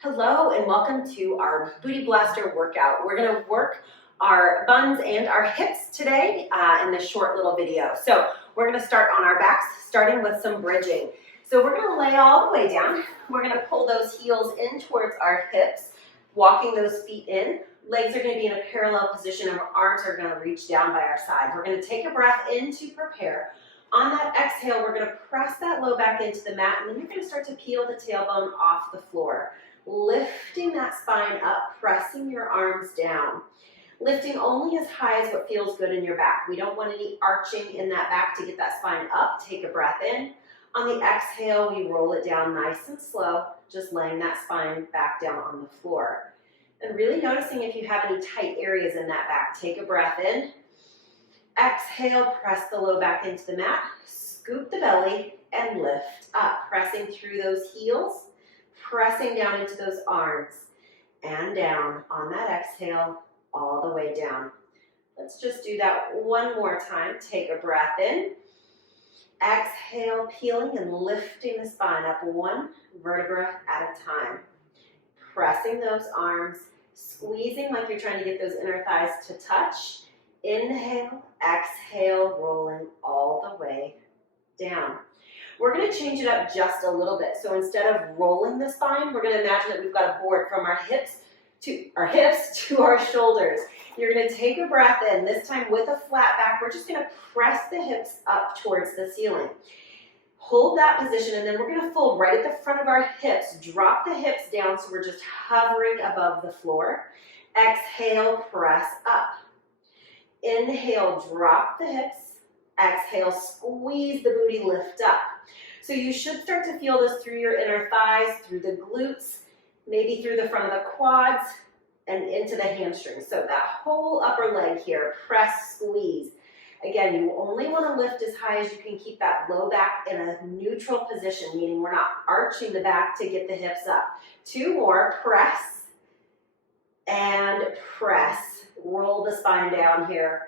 Hello and welcome to our Booty Blaster workout. We're going to work our buns and our hips today in this short little video. So we're going to start on our backs, starting with some bridging. So we're going to lay all the way down. We're going to pull those heels in towards our hips, walking those feet in. Legs are going to be in a parallel position and our arms are going to reach down by our side. We're going to take a breath in to prepare. On that exhale, we're going to press that low back into the mat, and then you're going to start to peel the tailbone off the floor. Lifting that spine up, pressing your arms down. Lifting only as high as what feels good in your back. We don't want any arching in that back to get that spine up. Take a breath in. On the exhale, we roll it down nice and slow, just laying that spine back down on the floor. And really noticing if you have any tight areas in that back. Take a breath in. Exhale, press the low back into the mat. Scoop the belly and lift up. Pressing through those heels. Pressing down into those arms and down on that exhale all the way down. Let's just do that one more time. Take a breath in. Exhale, peeling and lifting the spine up one vertebra at a time. Pressing those arms, squeezing like you're trying to get those inner thighs to touch. Inhale, exhale, rolling all the way down. We're going to change it up just a little bit. So instead of rolling the spine, we're going to imagine that we've got a board from our hips to our shoulders. You're going to take a breath in, this time with a flat back. We're just going to press the hips up towards the ceiling. Hold that position, and then we're going to fold right at the front of our hips. Drop the hips down so we're just hovering above the floor. Exhale, press up. Inhale, drop the hips. Exhale, squeeze the booty, lift up. So you should start to feel this through your inner thighs, through the glutes, maybe through the front of the quads, and into the hamstrings. So that whole upper leg here, press, squeeze. Again, you only want to lift as high as you can keep that low back in a neutral position, meaning we're not arching the back to get the hips up. Two more, press and press. Roll the spine down here.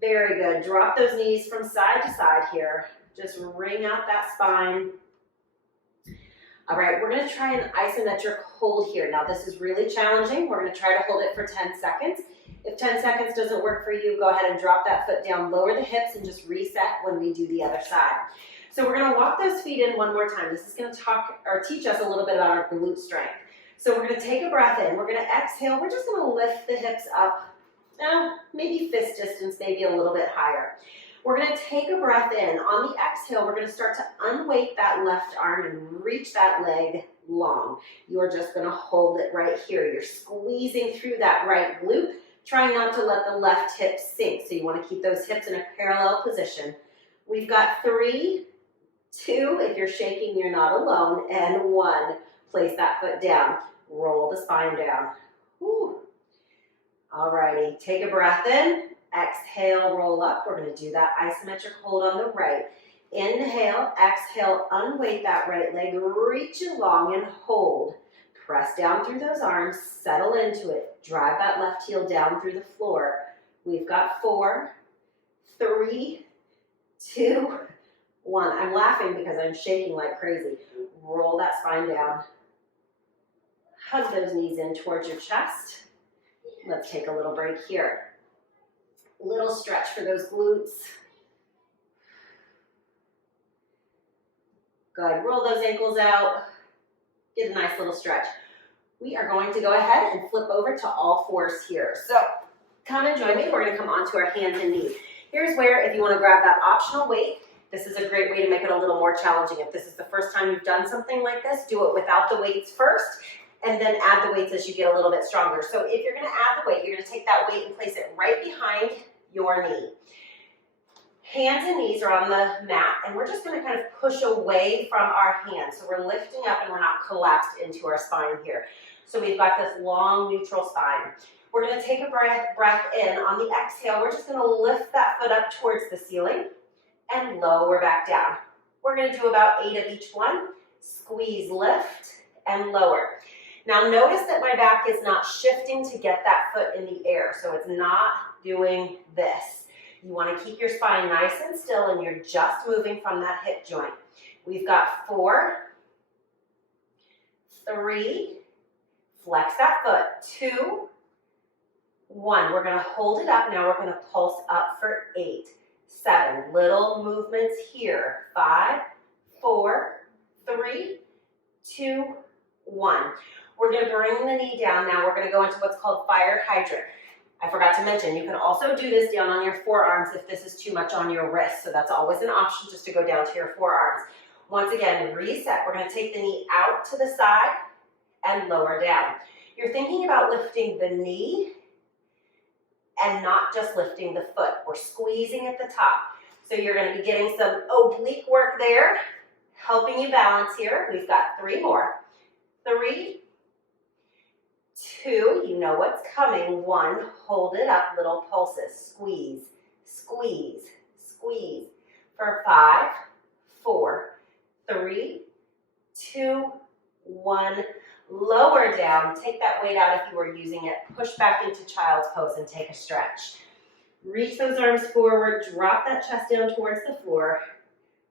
Very good. Drop those knees from side to side here. Just wring out that spine. All right, we're going to try an isometric hold here. Now, this is really challenging. We're going to try to hold it for 10 seconds. If 10 seconds doesn't work for you, go ahead and drop that foot down, lower the hips, and just reset when we do the other side. So we're going to walk those feet in one more time. This is going to teach us a little bit about our glute strength. So we're going to take a breath in. We're going to exhale. We're just going to lift the hips up. Maybe fist distance, maybe a little bit higher. We're going to take a breath in. On the exhale, we're going to start to unweight that left arm and reach that leg long. You're just going to hold it right here. You're squeezing through that right glute, trying not to let the left hip sink. So you want to keep those hips in a parallel position. We've got 3, 2, if you're shaking, you're not alone, and 1. Place that foot down. Roll the spine down. Whew. Alrighty, take a breath in, exhale, roll up. We're going to do that isometric hold on the right. Inhale, exhale, unweight that right leg, reach it long and hold. Press down through those arms, settle into it. Drive that left heel down through the floor. We've got 4, 3, 2, 1. I'm laughing because I'm shaking like crazy. Roll that spine down. Hug those knees in towards your chest. Let's take a little break here. Little stretch for those glutes. Good. Roll those ankles out. Get a nice little stretch. We are going to go ahead and flip over to all fours here. So come and join me. We're going to come onto our hands and knees. Here's where, if you want to grab that optional weight, this is a great way to make it a little more challenging. If this is the first time you've done something like this, do it without the weights first, and then add the weights as you get a little bit stronger. So if you're going to add the weight, you're going to take that weight and place it right behind your knee. Hands and knees are on the mat, and we're just going to kind of push away from our hands. So we're lifting up and we're not collapsed into our spine here. So we've got this long neutral spine. We're going to take a breath in. On the exhale, we're just going to lift that foot up towards the ceiling and lower back down. We're going to do about 8 of each one. Squeeze, lift, and lower. Now notice that my back is not shifting to get that foot in the air, so it's not doing this. You want to keep your spine nice and still, and you're just moving from that hip joint. We've got 4, 3, Flex that foot. 2, 1. We're going to hold it up. Now we're going to pulse up for 8, 7. Little movements here. 5, 4, 3, 2, 1. We're going to bring the knee down. Now we're going to go into what's called fire hydrant. I forgot to mention, you can also do this down on your forearms if this is too much on your wrist. So that's always an option, just to go down to your forearms. Once again, reset. We're going to take the knee out to the side and lower down. You're thinking about lifting the knee and not just lifting the foot. We're squeezing at the top. So you're going to be getting some oblique work there, helping you balance here. We've got 3 more. 3, 2, you know what's coming. 1, hold it up, little pulses. Squeeze, squeeze, squeeze. For 5, 4, 3, 2, 1. Lower down. Take that weight out if you were using it. Push back into child's pose and take a stretch. Reach those arms forward. Drop that chest down towards the floor.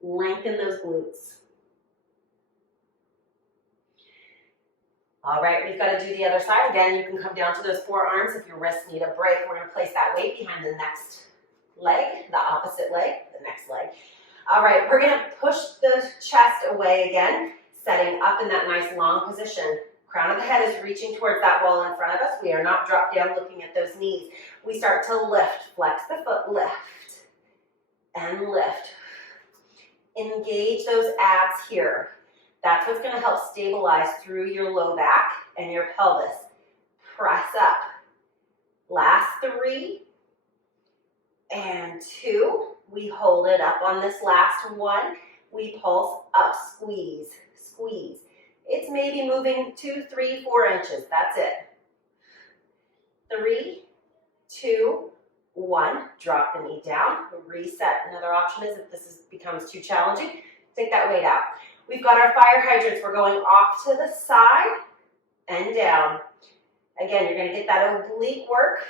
Lengthen those glutes. All right, we've got to do the other side. Again, you can come down to those forearms if your wrists need a break. We're going to place that weight behind the next leg, the opposite leg, the next leg. All right, we're going to push the chest away again, setting up in that nice long position. Crown of the head is reaching towards that wall in front of us. We are not dropped down looking at those knees. We start to lift. Flex the foot, lift, and lift. Engage those abs here. That's what's going to help stabilize through your low back and your pelvis. Press up. Last 3 and 2. We hold it up on this last 1. We pulse up, squeeze, squeeze. It's maybe moving 2, 3, 4 inches. That's it. 3, 2, 1. Drop the knee down. Reset. Another option is if this becomes too challenging, take that weight out. We've got our fire hydrants. We're going off to the side and down. Again, you're going to get that oblique work.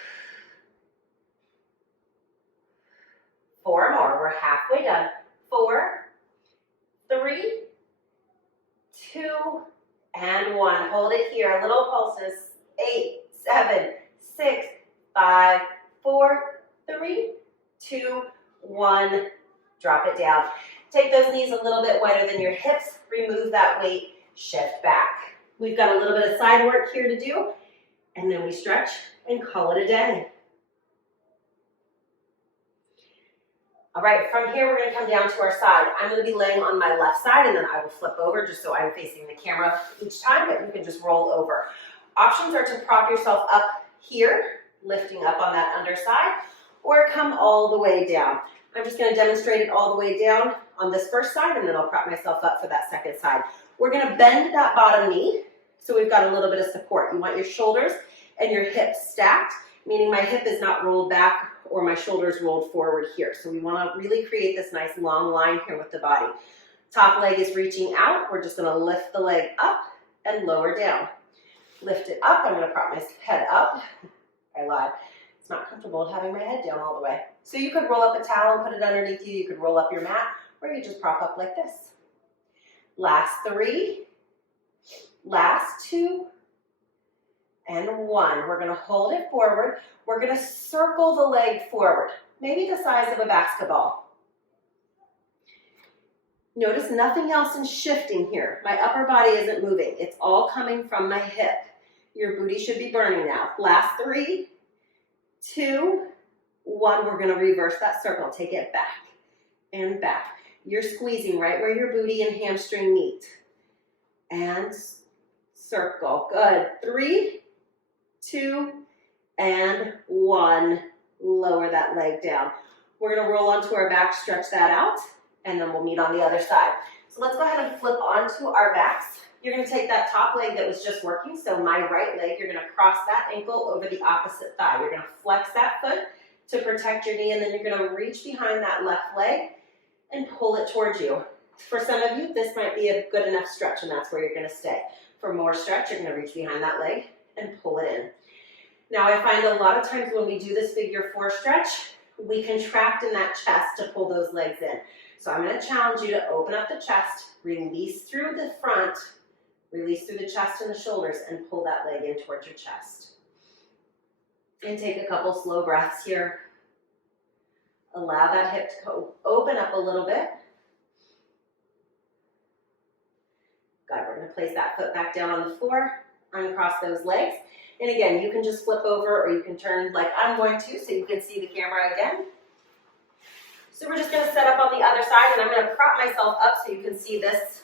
4 more. We're halfway done. 4, 3, 2, and 1. Hold it here. Little pulses. 8, 7, 6, 5, 4, 3, 2, 1. Drop it down. Take those knees a little bit wider than your hips. Remove that weight. Shift back. We've got a little bit of side work here to do. And then we stretch and call it a day. All right, from here we're going to come down to our side. I'm going to be laying on my left side, and then I will flip over just so I'm facing the camera each time, but you can just roll over. Options are to prop yourself up here, lifting up on that underside, or come all the way down. I'm just going to demonstrate it all the way down on this first side, and then I'll prop myself up for that second side. We're going to bend that bottom knee, so we've got a little bit of support. You want your shoulders and your hips stacked, meaning my hip is not rolled back or my shoulders rolled forward here. So we want to really create this nice long line here with the body. Top leg is reaching out. We're just going to lift the leg up and lower down. Lift it up. I'm going to prop my head up. I lied. It's not comfortable having my head down all the way. So you could roll up a towel and put it underneath you. You could roll up your mat, or you just prop up like this. Last 3, last 2, and 1. We're going to hold it forward. We're going to circle the leg forward, maybe the size of a basketball. Notice nothing else is shifting here. My upper body isn't moving. It's all coming from my hip. Your booty should be burning now. Last 3, 2, 1. We're going to reverse that circle. Take it back and back. You're squeezing right where your booty and hamstring meet. And circle. Good. 3, 2, and 1. Lower that leg down. We're going to roll onto our back, stretch that out, and then we'll meet on the other side. So let's go ahead and flip onto our backs. You're going to take that top leg that was just working, so my right leg, you're going to cross that ankle over the opposite thigh. You're going to flex that foot to protect your knee, and then you're going to reach behind that left leg and pull it towards you. For some of you, this might be a good enough stretch, and that's where you're going to stay. For more stretch, you're going to reach behind that leg and pull it in. Now, I find a lot of times when we do this figure 4 stretch, we contract in that chest to pull those legs in. So I'm going to challenge you to open up the chest, release through the front, Release through the chest and the shoulders and pull that leg in towards your chest. And take a couple slow breaths here. Allow that hip to open up a little bit. Good, we're gonna place that foot back down on the floor, uncross those legs. And again, you can just flip over or you can turn like I'm going to so you can see the camera again. So we're just gonna set up on the other side and I'm gonna prop myself up so you can see this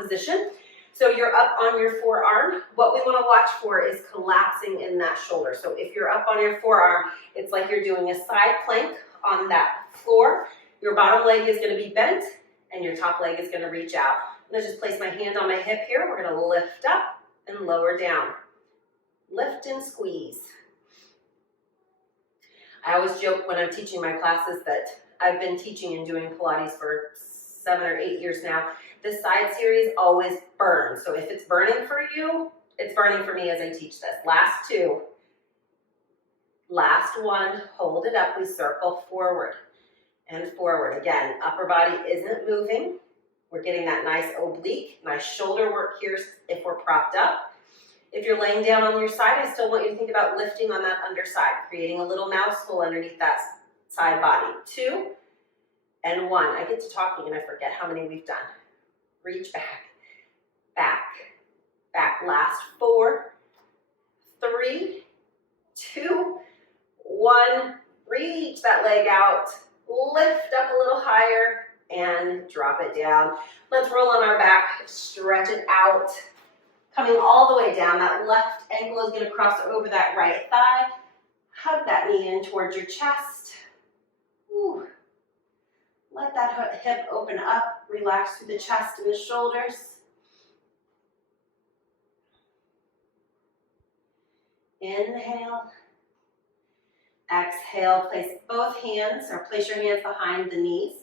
position. So you're up on your forearm. What we wanna watch for is collapsing in that shoulder. So if you're up on your forearm, it's like you're doing a side plank on that floor. Your bottom leg is gonna be bent and your top leg is gonna reach out. I'm gonna just place my hand on my hip here. We're gonna lift up and lower down. Lift and squeeze. I always joke when I'm teaching my classes that I've been teaching and doing Pilates for 7 or 8 years now. This side series always burns. So if it's burning for you, it's burning for me as I teach this. Last 2. Last 1, hold it up. We circle forward and forward. Again, upper body isn't moving. We're getting that nice oblique, nice shoulder work here if we're propped up. If you're laying down on your side, I still want you to think about lifting on that underside, creating a little mouse hole underneath that side body. 2 and 1. I get to talking and I forget how many we've done. Reach back, back, back. Last 4, 3, 2, 1. Reach that leg out. Lift up a little higher and drop it down. Let's roll on our back, stretch it out. Coming all the way down, that left ankle is gonna cross over that right thigh. Hug that knee in towards your chest. Ooh. Let that hip open up, relax through the chest and the shoulders. Inhale. Exhale, place both hands, or place your hands behind the knees,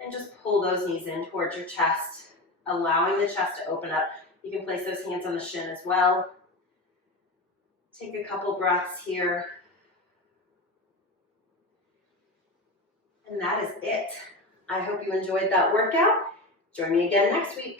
and just pull those knees in towards your chest, allowing the chest to open up. You can place those hands on the shin as well. Take a couple breaths here. And that is it. I hope you enjoyed that workout. Join me again next week.